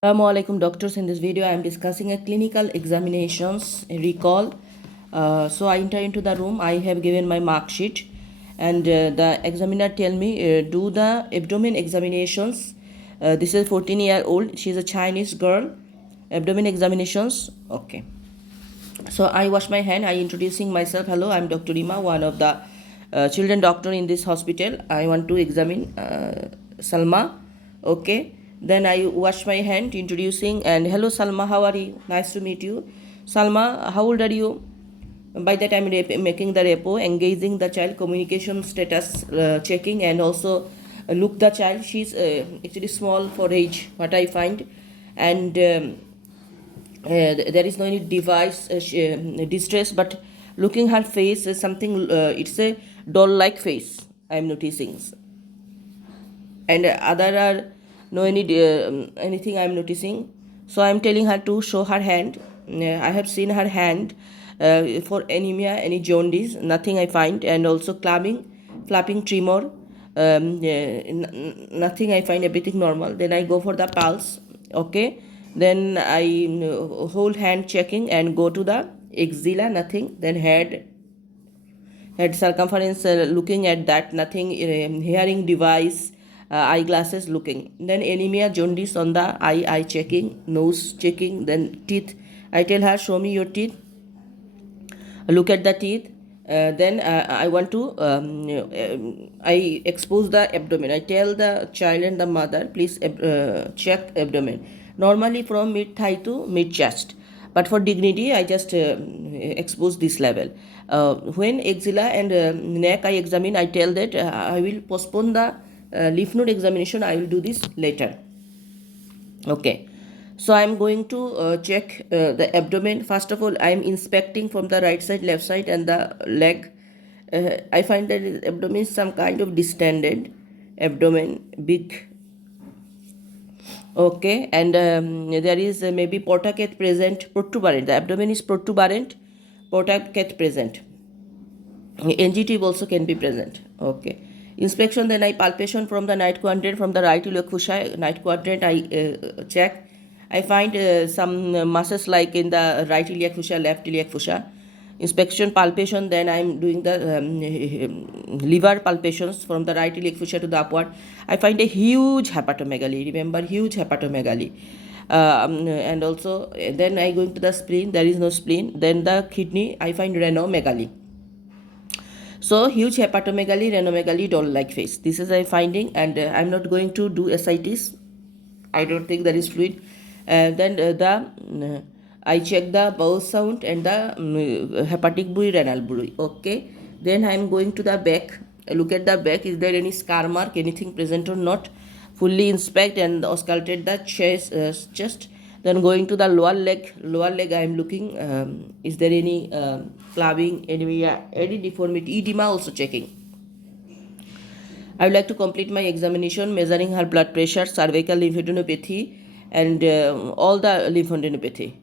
Assalamualaikum doctors. In this video I am discussing a clinical examinations recall. So I enter into the room. I have given my mark sheet and the examiner tell me do the abdomen examinations. This is 14-year-old. She is a Chinese girl. Abdomen examinations. Okay. So I wash my hand. I introducing myself. Hello, I'm Dr. Rima, one of the children doctor in this hospital. I want to examine Salma. Okay. Then I wash my hand, introducing, and hello Salma, how are you? Nice to meet you. Salma, how old are you? By that I'm making the repo, engaging the child, communication status checking, and also look the child. She's actually small for age, what I find, and there is no any device distress, but looking her face is something. It's a doll-like face. I'm noticing, and other are no anything I'm noticing. So I'm telling her to show her hand. I have seen her hand for anemia, any jaundice, nothing I find, and also clubbing, flapping tremor, nothing I find, everything normal. Then I go for the pulse. Okay, then I hold hand checking and go to the axilla, nothing. Then head circumference, looking at that, nothing. Hearing device, eyeglasses, looking. Then anemia, jaundice on the eye checking, nose checking. Then teeth, I tell her show me your teeth, look at the teeth. Then I want to I expose the abdomen. I tell the child and the mother, please check abdomen, normally from mid thigh to mid chest, but for dignity I just expose this level. When axilla and neck I examine, I tell that I will postpone the lymph node examination, I will do this later. Okay, so I'm going to check the abdomen. First of all, I'm inspecting from the right side, left side, and the leg. I find that abdomen is some kind of distended abdomen, big. Okay, and there is maybe portacath present, protuberant. The abdomen is protuberant, portacath present. NG also can be present. Okay. Inspection, then I palpation from the night quadrant, from the right iliac fossa, night quadrant I check. I find some masses like in the right iliac fossa, left iliac fossa. Inspection, palpation, then I'm doing the liver palpations from the right iliac fossa to the upward. I find a huge hepatomegaly. Remember, huge hepatomegaly. And also then I go into the spleen. There is no spleen. Then the kidney, I find renomegaly. So huge hepatomegaly, renomegaly, doll-like face. This is a finding, and I'm not going to do ascites. I don't think there is fluid. Then I check the bowel sound and the hepatic buoy, renal buoy. Okay. Then I'm going to the back. Look at the back. Is there any scar mark, anything present or not? Fully inspect and auscultate the chest. Then going to the lower leg I am looking, is there any clubbing, any deformity, edema also checking. I would like to complete my examination, measuring her blood pressure, cervical lymphadenopathy, and all the lymphadenopathy.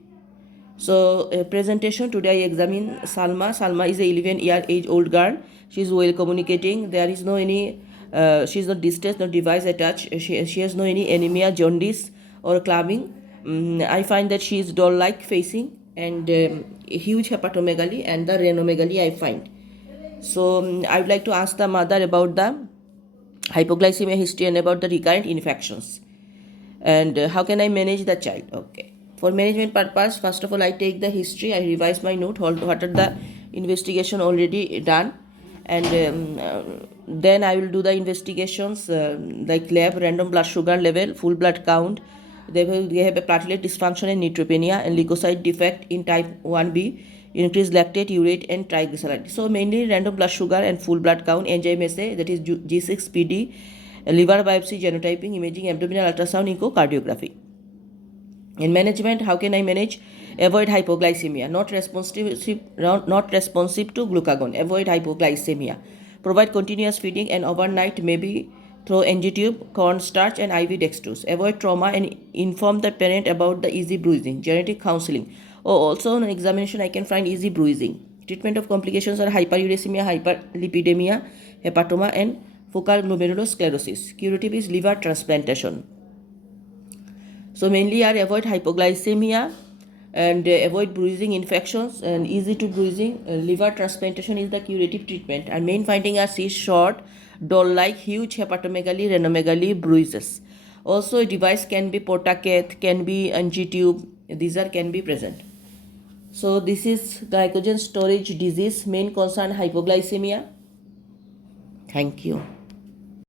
So presentation, today I examine Salma. Salma is a 11-year-old girl. She is well communicating. There is no any, she is not distressed, no device attached. She has no any anemia, jaundice, or clubbing. I find that she is doll-like facing, and huge hepatomegaly and the renomegaly I find. So I would like to ask the mother about the hypoglycemia history and about the recurrent infections, and how can I manage the child. Okay, for management purpose, first of all I take the history, I revise my note, what are the investigation already done, and then I will do the investigations like lab, random blood sugar level, full blood count. They have a platelet dysfunction and neutropenia and leukocyte defect in type 1b, increased lactate, urate, and triglycerides. So mainly random blood sugar and full blood count, enzyme assay, that is G6PD, liver biopsy, genotyping, imaging, abdominal ultrasound, echocardiography. In management, how can I manage? Avoid hypoglycemia, not responsive to glucagon. Avoid hypoglycemia. Provide continuous feeding and overnight, maybe through NG tube, cornstarch, and IV dextrose. Avoid trauma and inform the parent about the easy bruising. Genetic counseling. Oh, also on examination I can find easy bruising. Treatment of complications are hyperuricemia, hyperlipidemia, hepatoma, and focal glomerulosclerosis. Curative is liver transplantation. So mainly are avoid hypoglycemia and avoid bruising infections and easy to bruising. Liver transplantation is the curative treatment. And main finding are cyst, short, doll-like, huge hepatomegaly, renomegaly, bruises. Also a device can be portacath, can be NG tube. These are can be present. So this is glycogen storage disease, main concern hypoglycemia. Thank you.